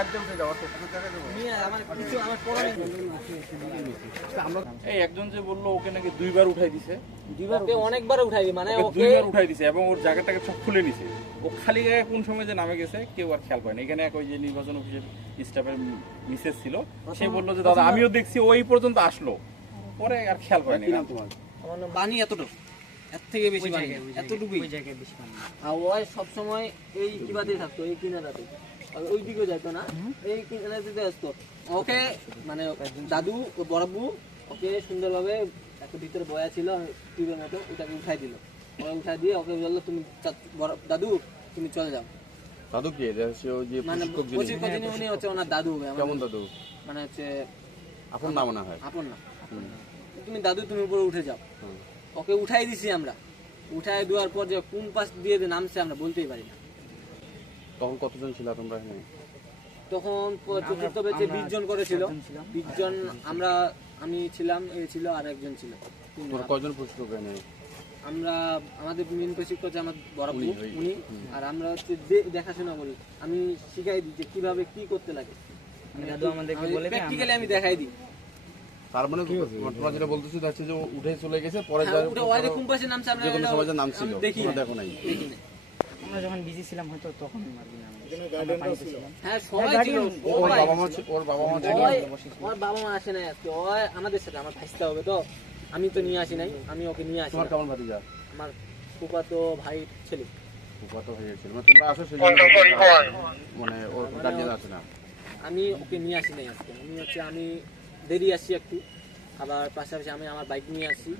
গাড়িতে উঠে যাওয়া এই একজন যে বললো ওকে নাকি 2 বার উঠাই দিছে, অনেকবার উঠাই মানে ওকে 2 বার উঠাই দিছে এবং ওর জ্যাকেটটাকে সব খুলে নিছে। ও খালি গায়ে কোন সময় যে নামে গেছে কেউ আর খেয়াল করে না। এখানে এক ওই যে নির্বাচন অফিসের স্টাফের মিসেস ছিল, সে বললো যে দাদা আমিও দেখছি ওই পর্যন্ত আসলো, পরে আর খেয়াল করেনি। পানি এতটুকু, এর থেকে বেশি পানি, এতটুকুই জায়গায় বেশি পানি। আর ওই সবসময় এই কিবাতে থাকতো, এই কিনারাতে, ওই দিকে যাইতো না, এই কিনারাতে আসতো। ওকে মানে দাদু বড়াবু ওকে সুন্দরভাবে একটা ভিতরে বয়া ছিল টিউবের মতো, ওটাকে উঠাই দিল। ওরা উঠাই দিয়ে ওকে বললো তুমি দাদু তুমি চলে যাও। দাদু কি মানে উনি হচ্ছে ওনার দাদু। কেমন দাদু? মানে হচ্ছে আপন না মনে হয়, আপন না। তুমি দাদু তুমি উপরে উঠে যাও। ওকে উঠাই দিছি আমরা। উঠাই দেওয়ার পর যে কোন পাশ দিয়ে নামছে আমরা বলতেই পারি না। তখন কতজন ছিল তোমরা এখানে? তখন চতুর্থ ব্যাচে 20 জন করেছিল। 20 জন আমরা, আমি ছিলাম, এ ছিল আর একজন ছিল। তোমরা কয়জন প্রশিক্ষক এখানে? আমরা আমাদের মেন প্রশিক্ষক হচ্ছে আমার বড় ভাই উনি, আর আমরা হচ্ছে দেখাশোনা করি। আমি শিখাই দিই যে কিভাবে কি করতে লাগে। দাদু আমাদেরকে বলে দেয়, প্র্যাকটিক্যালি আমি দেখাই দিই। তার মানে তোমরা যেটা বলতেছো যাচ্ছে যে উঠে চলে গেছে, পরে ওই যে কোন পাশে নামছে আমরা যে কোনো সময় যে নামছিল দেখি দেখো নাই। আমরা যখন বিজি ছিলাম হয়তো তখন হ্যাঁ সবাই ছিল। ওর বাবা মা ছিল? ওর বাবা মা আসে নাই আজকে, ওই আমাদের সাথে আমার ভাইস্তা হবে তো, আমি তো নিয়ে আসি নাই, আমি ওকে নিয়ে আসি। তোমার কেমন ভাতিজা? আমার ফুফাতো ভাই ছেলে। ফুফাতো ভাই ছিল, মানে তোমরা আসো সেজন্য মানে ওর গার্জিয়ান আসে না? আমি ওকে নিয়ে আসি নাই আজকে। আমি হচ্ছে আমি দেরি আসছি একটু, আবার পাশাপাশি আমি আমার বাইক নিয়ে আসছি।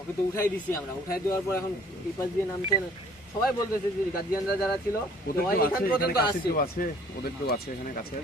ওকে তো উঠাই দিছি আমরা। উঠাই দেওয়ার পর এখন এই পাশ দিয়ে নামছে না, সবাই বলতেছে যে গার্জিয়ানরা যারা ছিল এখান পর্যন্ত আসছে। ওদের কেউ আছে এখানে কাছে?